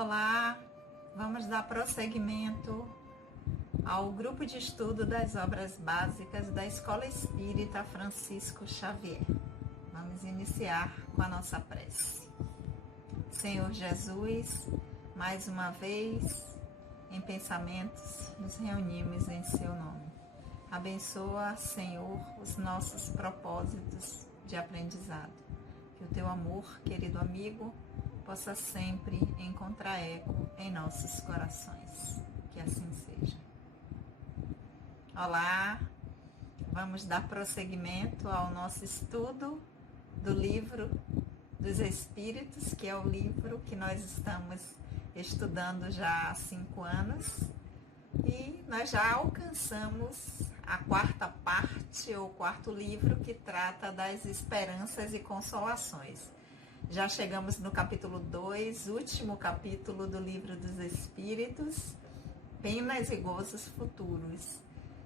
Olá, vamos dar prosseguimento ao grupo de estudo das obras básicas da Escola Espírita Francisco Xavier. Vamos iniciar com a nossa prece. Senhor Jesus, mais uma vez, em pensamentos, nos reunimos em Seu nome. Abençoa, Senhor, os nossos propósitos de aprendizado. Que o Teu amor, querido amigo, possa sempre encontrar eco em nossos corações. Que assim seja. Olá, vamos dar prosseguimento ao nosso estudo do livro dos Espíritos, que é o livro que nós estamos estudando já há 5 anos. E nós já alcançamos a quarta parte, ou quarto livro, que trata das esperanças e consolações. Já chegamos no capítulo 2, último capítulo do livro dos Espíritos, Penas e Gozos Futuros.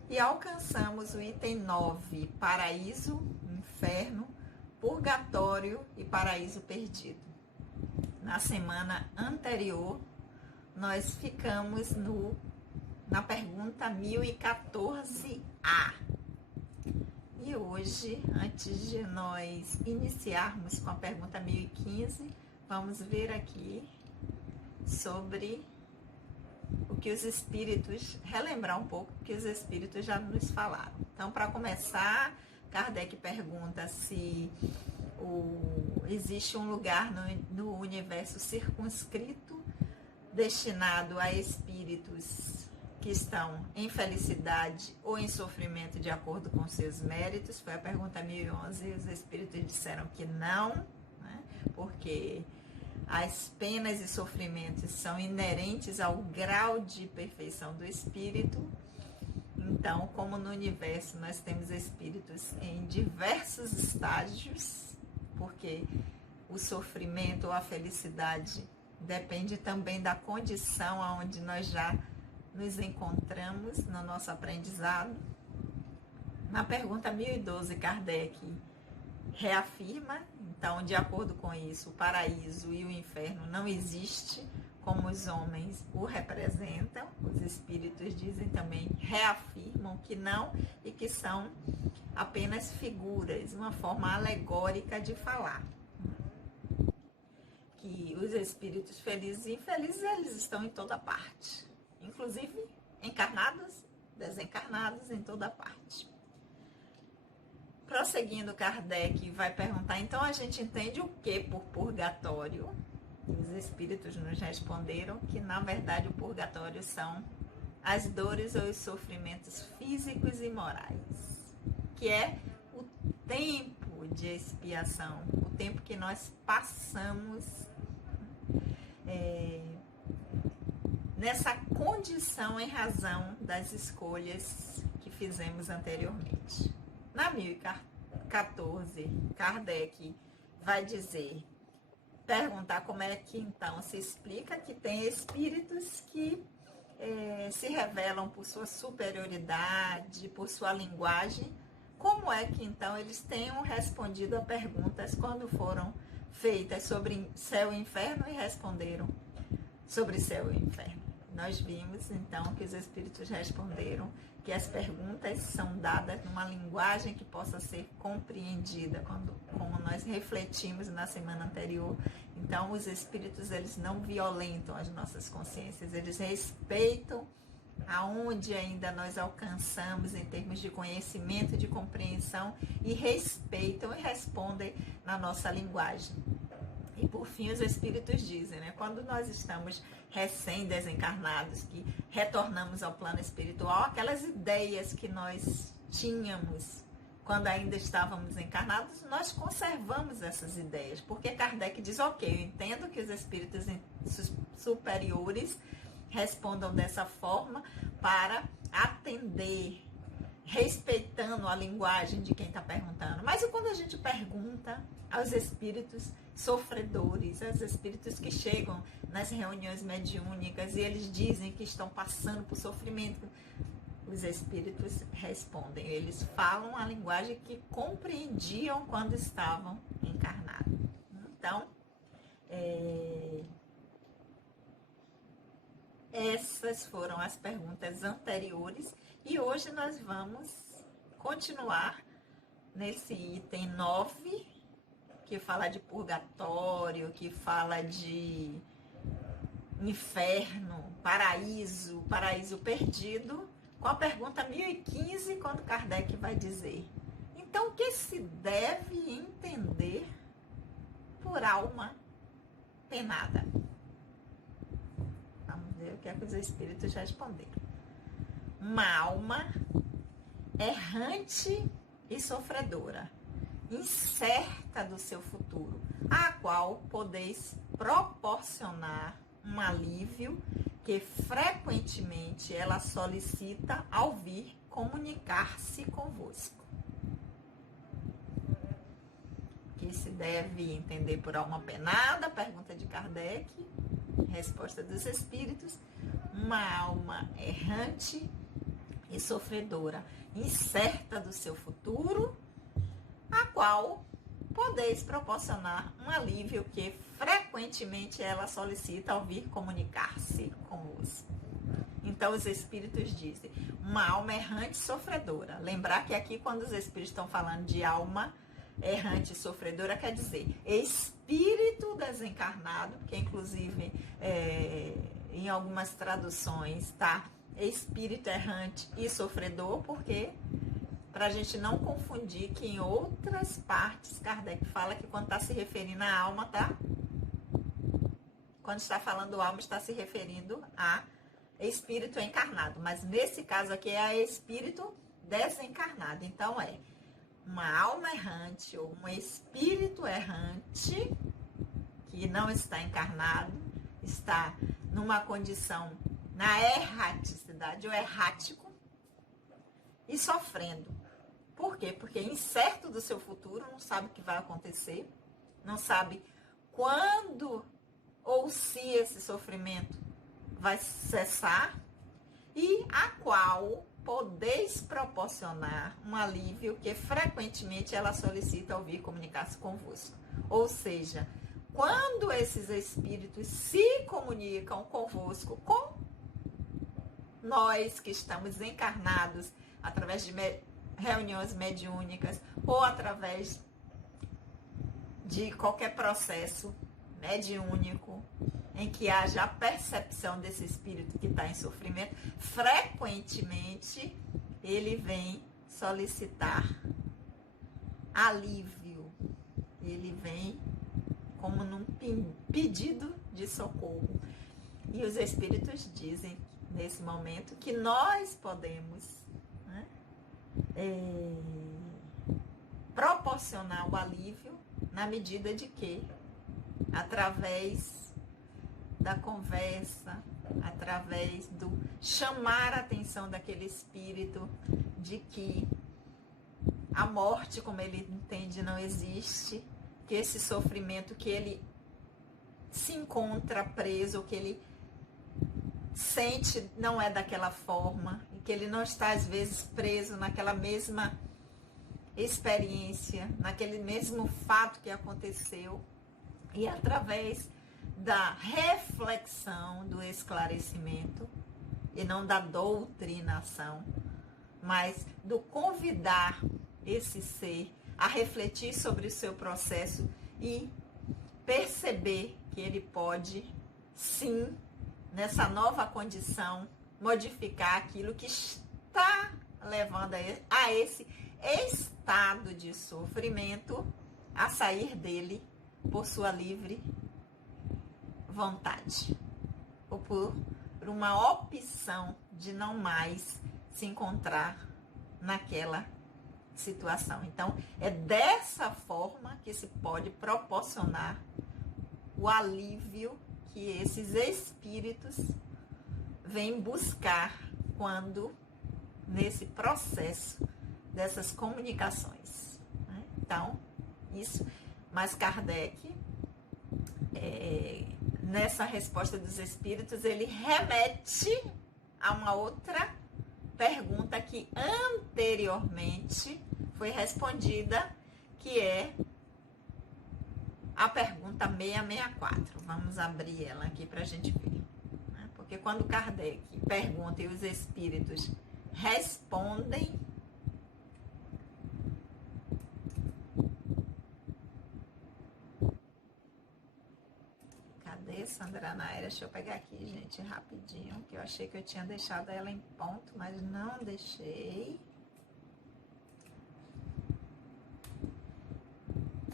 E alcançamos o item 9, Paraíso, Inferno, Purgatório e Paraíso Perdido. Na semana anterior, nós ficamos na pergunta 1014A. E hoje, antes de nós iniciarmos com a pergunta 1015, vamos ver aqui sobre o que os Espíritos, relembrar um pouco o que os Espíritos já nos falaram. Então, para começar, Kardec pergunta se existe um lugar no universo circunscrito destinado a espíritos que estão em felicidade ou em sofrimento de acordo com seus méritos. Foi a pergunta 1011, os Espíritos disseram que não, né? Porque as penas e sofrimentos são inerentes ao grau de perfeição do espírito. Então, como no universo nós temos espíritos em diversos estágios, porque o sofrimento ou a felicidade depende também da condição onde nós já nos encontramos no nosso aprendizado. Na pergunta 1012, Kardec reafirma, então, de acordo com isso, o paraíso e o inferno não existe como os homens o representam. Os espíritos dizem também, reafirmam que não e que são apenas figuras, uma forma alegórica de falar. Que os espíritos felizes e infelizes, eles estão em toda parte, inclusive encarnados, desencarnados, em toda parte. Prosseguindo, Kardec vai perguntar, então a gente entende o que por purgatório? Os espíritos nos responderam que, na verdade, o purgatório são as dores ou os sofrimentos físicos e morais, que é o tempo de expiação, o tempo que nós passamos nessa condição em razão das escolhas que fizemos anteriormente. Na 1014, Kardec vai perguntar como é que então se explica que tem espíritos que se revelam por sua superioridade, por sua linguagem. Como é que então eles tenham respondido a perguntas quando foram feitas sobre céu e inferno e responderam sobre céu e inferno? Nós vimos então que os espíritos responderam que as perguntas são dadas numa linguagem que possa ser compreendida, como nós refletimos na semana anterior. Então, os espíritos, eles não violentam as nossas consciências, eles respeitam aonde ainda nós alcançamos em termos de conhecimento, de compreensão, e respeitam e respondem na nossa linguagem. E por fim, os espíritos dizem, né? Quando nós estamos recém-desencarnados, que retornamos ao plano espiritual, aquelas ideias que nós tínhamos quando ainda estávamos encarnados, nós conservamos essas ideias. Porque Kardec diz, ok, eu entendo que os espíritos superiores respondam dessa forma para atender, respeitando a linguagem de quem está perguntando. Mas e quando a gente pergunta aos espíritos sofredores, aos espíritos que chegam nas reuniões mediúnicas e eles dizem que estão passando por sofrimento? Os espíritos respondem, eles falam a linguagem que compreendiam quando estavam encarnados. Então, essas foram as perguntas anteriores e hoje nós vamos continuar nesse item 9, que fala de purgatório, que fala de inferno, paraíso, paraíso perdido, com a pergunta 1015, quando Kardec vai dizer: então, o que se deve entender por alma penada? Vamos ver o que é que os espíritos responderam. Uma alma errante e sofredora, incerta do seu futuro, a qual podeis proporcionar um alívio que frequentemente ela solicita ao vir comunicar-se convosco. Que se deve entender por alma penada? Pergunta de Kardec, resposta dos espíritos: uma alma errante e sofredora, incerta do seu futuro, a qual podeis proporcionar um alívio que frequentemente ela solicita ao vir comunicar-se convosco. Então os espíritos dizem, uma alma errante e sofredora. Lembrar que aqui quando os espíritos estão falando de alma errante e sofredora, quer dizer espírito desencarnado, que inclusive em algumas traduções tá espírito errante e sofredor, porque para a gente não confundir que em outras partes Kardec fala que quando está se referindo à alma, quando está falando alma, está se referindo a espírito encarnado, mas nesse caso aqui é a espírito desencarnado. Então é uma alma errante ou um espírito errante que não está encarnado, está numa condição na erraticidade ou errático e sofrendo. Por quê? Porque é incerto do seu futuro, não sabe o que vai acontecer, não sabe quando ou se esse sofrimento vai cessar, e a qual podeis proporcionar um alívio que frequentemente ela solicita ao vir comunicar-se convosco. Ou seja, quando esses espíritos se comunicam convosco, com nós que estamos encarnados, através de reuniões mediúnicas ou através de qualquer processo mediúnico em que haja a percepção desse espírito que está em sofrimento, frequentemente ele vem solicitar alívio, ele vem como num pedido de socorro. E os espíritos dizem nesse momento que nós podemos proporcionar o alívio na medida de que, através da conversa, através do chamar a atenção daquele espírito de que a morte, como ele entende, não existe, que esse sofrimento que ele se encontra preso, que ele sente não é daquela forma, e que ele não está às vezes preso naquela mesma experiência, naquele mesmo fato que aconteceu, e através da reflexão, do esclarecimento, e não da doutrinação, mas do convidar esse ser a refletir sobre o seu processo e perceber que ele pode, sim, nessa nova condição, modificar aquilo que está levando a esse estado de sofrimento, a sair dele por sua livre vontade, ou por uma opção de não mais se encontrar naquela situação. Então, é dessa forma que se pode proporcionar o alívio que esses espíritos vêm buscar quando nesse processo dessas comunicações. Então, isso. Mas Kardec, nessa resposta dos espíritos, ele remete a uma outra pergunta que anteriormente foi respondida, que é a pergunta 664. Vamos abrir ela aqui para a gente ver, né? Porque porque quando Kardec pergunta e os espíritos respondem, cadê Sandra Naira? Deixa eu pegar aqui, gente, rapidinho, que eu achei que eu tinha deixado ela em ponto, mas não deixei.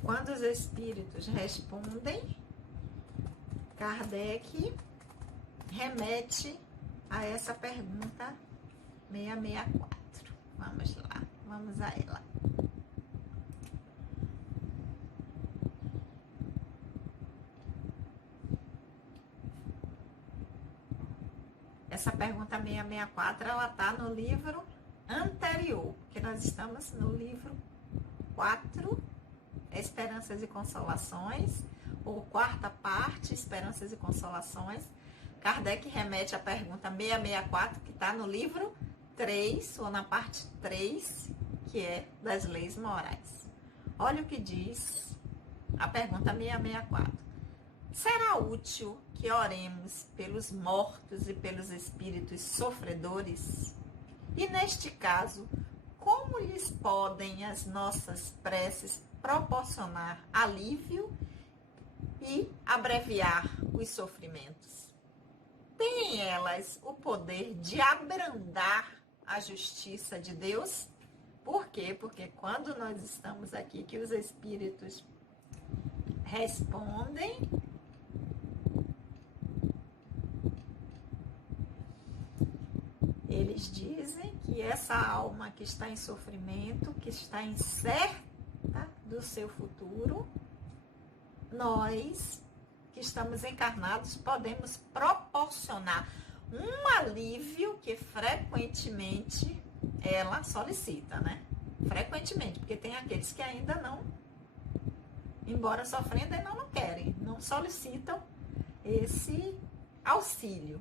Quando os espíritos respondem, Kardec remete a essa pergunta 664. Vamos lá, vamos a ela. Essa pergunta 664, ela está no livro anterior, porque nós estamos no livro 4, Esperanças e Consolações, ou quarta parte, Esperanças e Consolações. Kardec remete a pergunta 664, que está no livro 3, ou na parte 3, que é das leis morais. Olha o que diz a pergunta 664. Será útil que oremos pelos mortos e pelos espíritos sofredores? E neste caso, como lhes podem as nossas preces proporcionar alívio e abreviar os sofrimentos? Têm elas o poder de abrandar a justiça de Deus? Por quê? Porque quando nós estamos aqui, que os espíritos respondem, eles dizem que essa alma que está em sofrimento, que está incerta do seu futuro, nós que estamos encarnados podemos proporcionar um alívio que frequentemente ela solicita, né? Frequentemente, porque tem aqueles que ainda não, embora sofrendo, ainda não querem, não solicitam esse auxílio.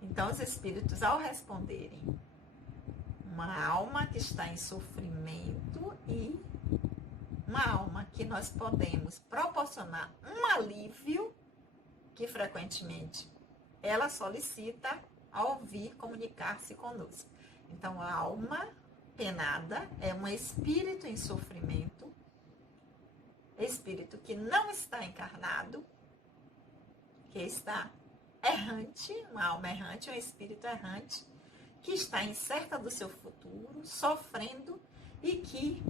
Então, os espíritos, ao responderem, uma alma que está em sofrimento e uma alma que nós podemos proporcionar um alívio, que frequentemente ela solicita ao ouvir comunicar-se conosco. Então, a alma penada é um espírito em sofrimento, espírito que não está encarnado, que está errante, uma alma errante, um espírito errante, que está incerta do seu futuro, sofrendo e que,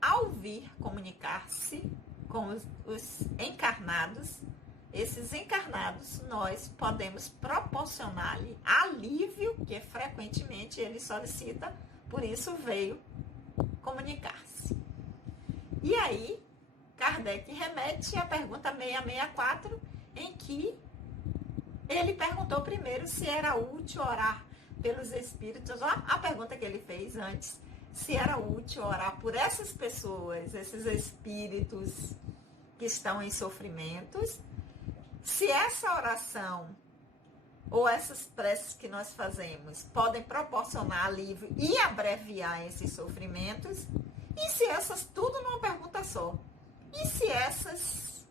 ao vir comunicar-se com os encarnados, esses encarnados, nós podemos proporcionar-lhe alívio, que frequentemente ele solicita, por isso veio comunicar-se. E aí, Kardec remete à pergunta 664, em que ele perguntou primeiro se era útil orar pelos espíritos. Ó, a pergunta que ele fez antes, se era útil orar por essas pessoas, esses espíritos que estão em sofrimentos, se essa oração ou essas preces que nós fazemos podem proporcionar alívio e abreviar esses sofrimentos, e se essas, tudo numa pergunta só, e se essas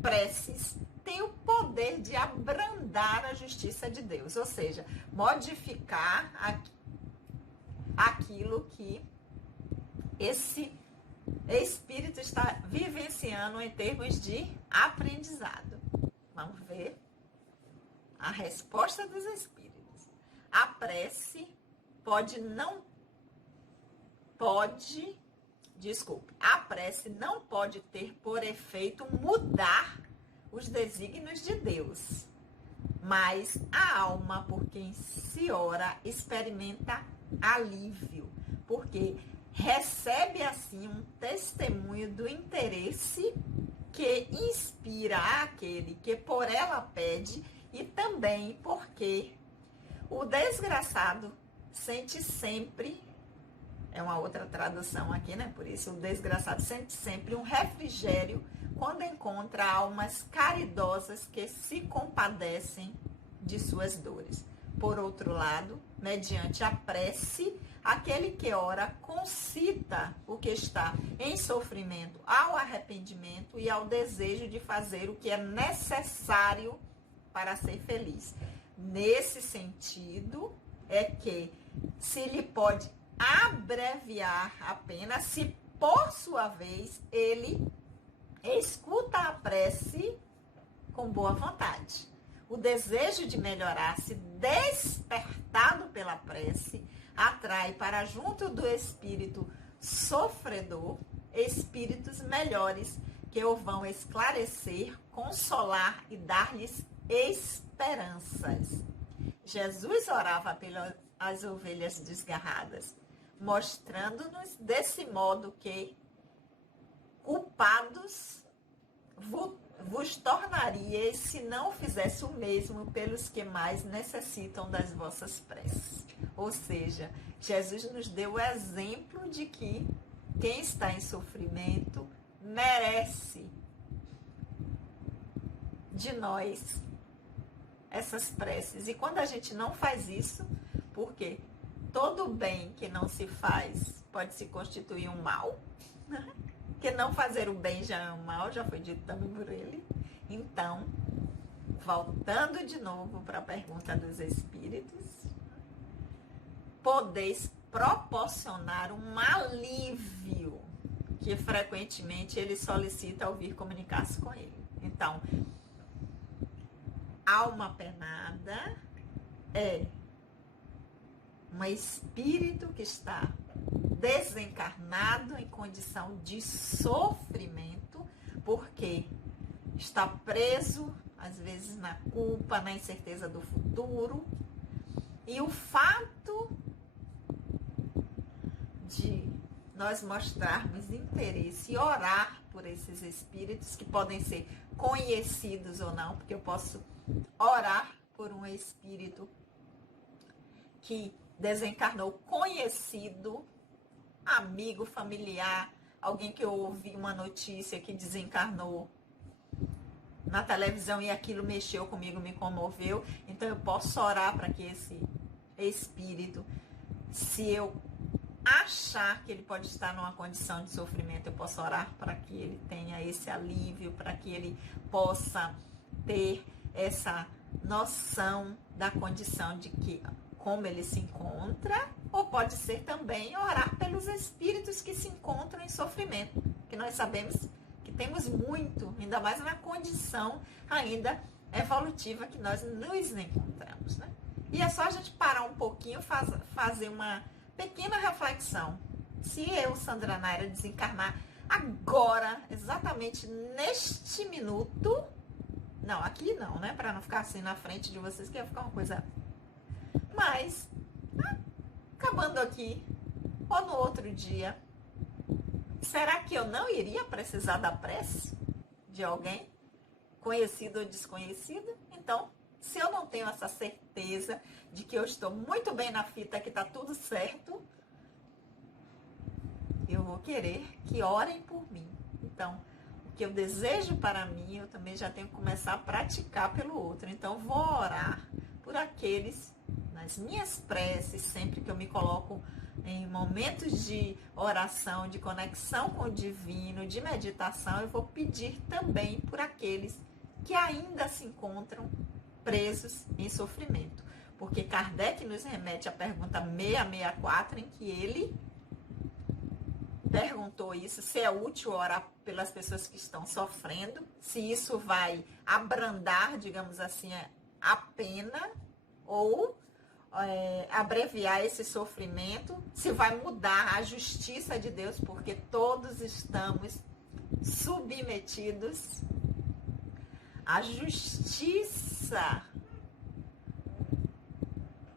preces têm o poder de abrandar a justiça de Deus, ou seja, modificar aquilo que esse espírito está vivenciando em termos de aprendizado. Vamos ver a resposta dos espíritos. A prece a prece não pode ter por efeito mudar os desígnios de Deus, mas a alma por quem se ora experimenta alívio, porque recebe assim um testemunho do interesse que inspira aquele que por ela pede, e também porque o desgraçado sente sempre, é uma outra tradução aqui, né? Por isso, o desgraçado sente sempre um refrigério quando encontra almas caridosas que se compadecem de suas dores. Por outro lado, mediante a prece, aquele que ora concita o que está em sofrimento ao arrependimento e ao desejo de fazer o que é necessário para ser feliz. nesse sentido é que se lhe pode abreviar a pena se, por sua vez, ele escuta a prece com boa vontade. O desejo de melhorar, se despertado pela prece, atrai para junto do espírito sofredor espíritos melhores que o vão esclarecer, consolar e dar-lhes esperanças. Jesus orava pelas ovelhas desgarradas, mostrando-nos desse modo que culpados vos tornaríeis se não fizesse o mesmo pelos que mais necessitam das vossas preces. Ou seja, Jesus nos deu o exemplo de que quem está em sofrimento merece de nós essas preces. E quando a gente não faz isso, porque todo bem que não se faz pode se constituir um mal, né? Que não fazer o bem já é um mal, já foi dito também por ele. Então, voltando de novo para a pergunta dos espíritos, podeis proporcionar um alívio que frequentemente ele solicita ao vir comunicar-se com ele. Então, alma penada é um espírito que está desencarnado em condição de sofrimento, porque está preso, às vezes, na culpa, na incerteza do futuro. E o fato de nós mostrarmos interesse e orar por esses espíritos, que podem ser conhecidos ou não, porque eu posso orar por um espírito que desencarnou conhecido, amigo, familiar, alguém que eu ouvi uma notícia que desencarnou na televisão e aquilo mexeu comigo, me comoveu. Então eu posso orar para que esse espírito, se eu achar que ele pode estar numa condição de sofrimento, eu posso orar para que ele tenha esse alívio, para que ele possa ter essa noção da condição de que como ele se encontra, ou pode ser também orar pelos espíritos que se encontram em sofrimento, que nós sabemos que temos muito, ainda mais na condição ainda evolutiva que nós nos encontramos, né? E é só a gente parar um pouquinho, fazer uma pequena reflexão. Se eu, Sandra Naira, desencarnar agora, exatamente neste minuto, não, aqui não, né? Para não ficar assim na frente de vocês, que ia ficar uma coisa... Mas, acabando aqui, ou no outro dia, será que eu não iria precisar da prece de alguém, conhecido ou desconhecido? Então, se eu não tenho essa certeza de que eu estou muito bem na fita, que está tudo certo, eu vou querer que orem por mim. Então, o que eu desejo para mim, eu também já tenho que começar a praticar pelo outro. Então, vou orar por aqueles, nas minhas preces, sempre que eu me coloco em momentos de oração, de conexão com o divino, de meditação, eu vou pedir também por aqueles que ainda se encontram presos em sofrimento. Porque Kardec nos remete à pergunta 664, em que ele perguntou isso, se é útil orar pelas pessoas que estão sofrendo, se isso vai abrandar, digamos assim, a pena, ou abreviar esse sofrimento, se vai mudar a justiça de Deus, porque todos estamos submetidos à justiça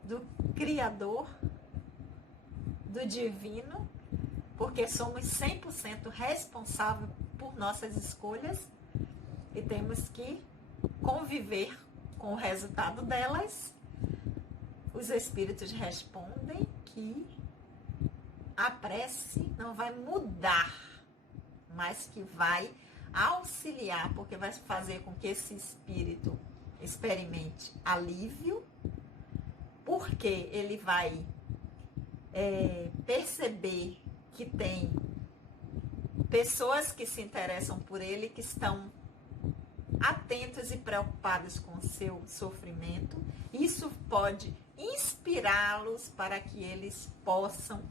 do Criador, do Divino, porque somos 100% responsáveis por nossas escolhas e temos que conviver com o resultado delas. Os espíritos respondem que a prece não vai mudar, mas que vai auxiliar, porque vai fazer com que esse espírito experimente alívio, porque ele vai perceber que tem pessoas que se interessam por ele, que estão atentos e preocupados com o seu sofrimento. Isso pode inspirá-los para que eles possam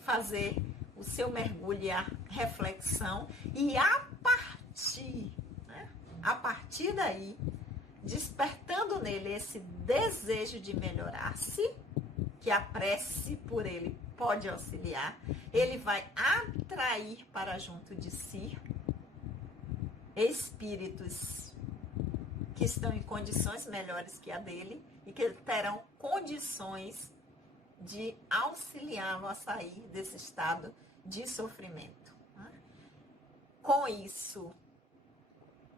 fazer o seu mergulho e a reflexão e a partir daí, despertando nele esse desejo de melhorar-se, que a prece por ele pode auxiliar, ele vai atrair para junto de si espíritos que estão em condições melhores que a dele e que terão condições de auxiliá-lo a sair desse estado de sofrimento. Com isso,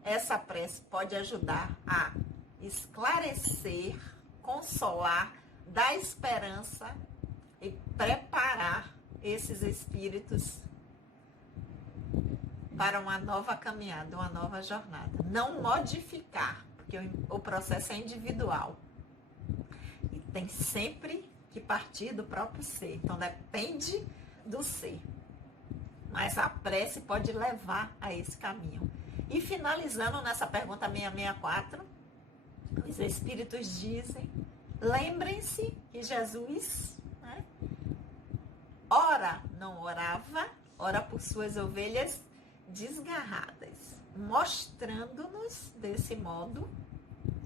essa prece pode ajudar a esclarecer, consolar, dar esperança e preparar esses espíritos para uma nova caminhada, uma nova jornada. Não modificar, porque o processo é individual. E tem sempre que partir do próprio ser. Então depende do ser. Mas a prece pode levar a esse caminho. E finalizando nessa pergunta 664, os espíritos dizem, lembrem-se que Jesus, ora não orava, ora por suas ovelhas desgarradas, mostrando-nos desse modo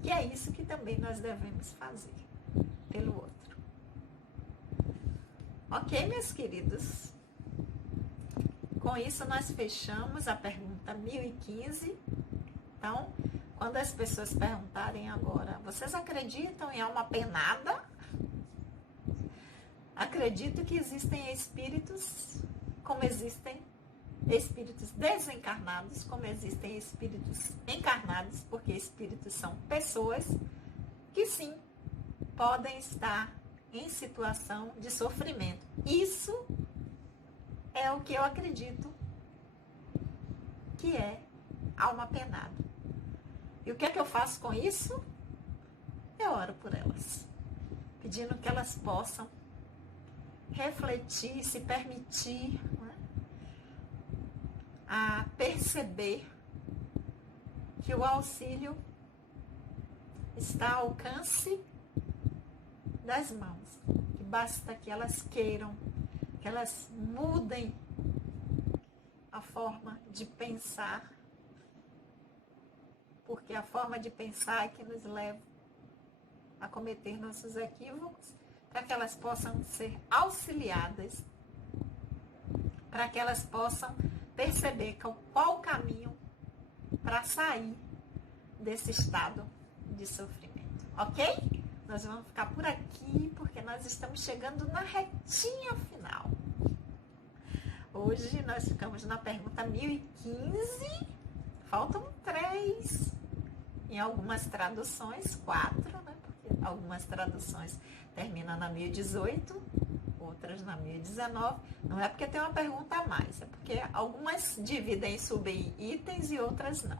que é isso que também nós devemos fazer pelo outro. Ok, meus queridos? Com isso nós fechamos a pergunta 1015. Então, quando as pessoas perguntarem agora, vocês acreditam em alma penada? Acredito que existem espíritos, como existem espíritos desencarnados, como existem espíritos encarnados, porque espíritos são pessoas que sim, podem estar em situação de sofrimento. Isso é o que eu acredito que é alma penada. E o que é que eu faço com isso? Eu oro por elas, pedindo que elas possam refletir, se permitir a perceber que o auxílio está ao alcance das mãos, que basta que elas queiram, que elas mudem a forma de pensar, porque a forma de pensar é que nos leva a cometer nossos equívocos, para que elas possam ser auxiliadas, para que elas possam perceber qual o caminho para sair desse estado de sofrimento, ok? Nós vamos ficar por aqui, porque nós estamos chegando na retinha final. Hoje nós ficamos na pergunta 1015, faltam 3. Em algumas traduções, 4, né? Porque algumas traduções terminam na 1018, outras na 1019. Não é porque tem uma pergunta a mais, é porque algumas dividem em sub-itens e outras não.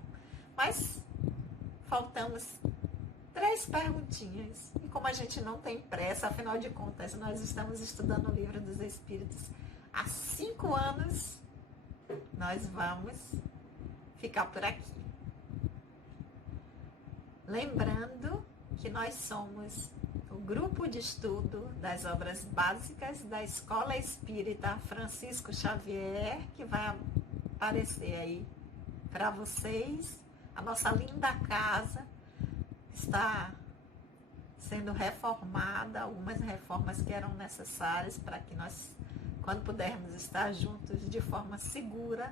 Mas faltamos 3 perguntinhas. E como a gente não tem pressa, afinal de contas, nós estamos estudando o Livro dos Espíritos há 5 anos, nós vamos ficar por aqui. Lembrando que nós somos o grupo de estudo das obras básicas da Escola Espírita Francisco Xavier, que vai aparecer aí para vocês. A nossa linda casa está sendo reformada, algumas reformas que eram necessárias para que nós, quando pudermos estar juntos de forma segura,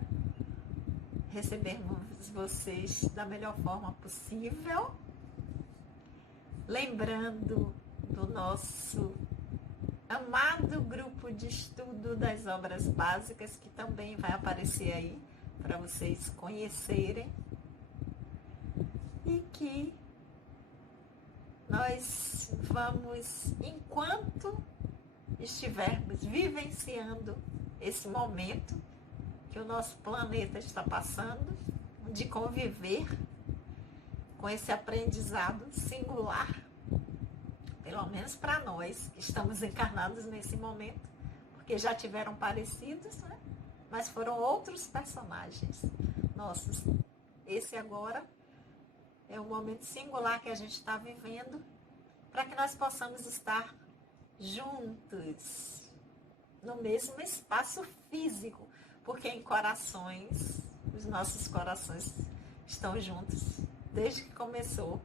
recebermos vocês da melhor forma possível. Lembrando do nosso amado grupo de estudo das obras básicas, que também vai aparecer aí para vocês conhecerem, e que nós vamos, enquanto estivermos vivenciando esse momento que o nosso planeta está passando, de conviver com esse aprendizado singular, pelo menos para nós que estamos encarnados nesse momento, porque já tiveram parecidos, né? Mas foram outros personagens nossos esse agora é um momento singular que a gente está vivendo, para que nós possamos estar juntos, no mesmo espaço físico, porque em corações, os nossos corações estão juntos desde que começou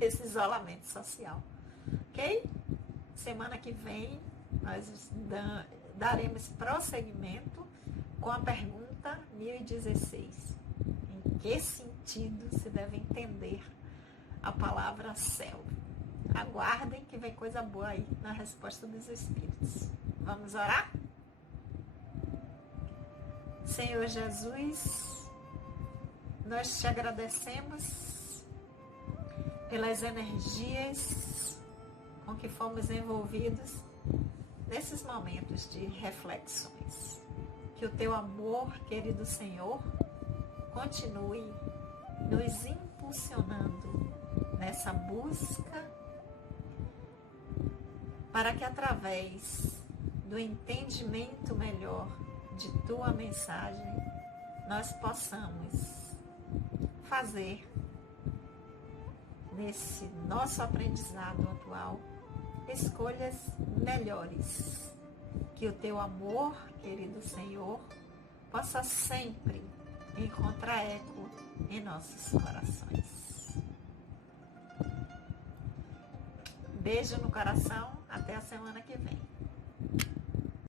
esse isolamento social, ok? Semana que vem nós daremos prosseguimento com a pergunta 1016. Em que sentido se deve entender a palavra céu? Aguardem que vem coisa boa aí na resposta dos Espíritos. Vamos orar? Senhor Jesus, nós te agradecemos pelas energias com que fomos envolvidos nesses momentos de reflexões. Que o teu amor, querido Senhor, continue nos impulsionando nessa busca, para que através do entendimento melhor de tua mensagem, nós possamos fazer nesse nosso aprendizado atual escolhas melhores. Que o teu amor, querido Senhor, possa sempre encontrar eco em nossos corações. Beijo no coração, até a semana que vem.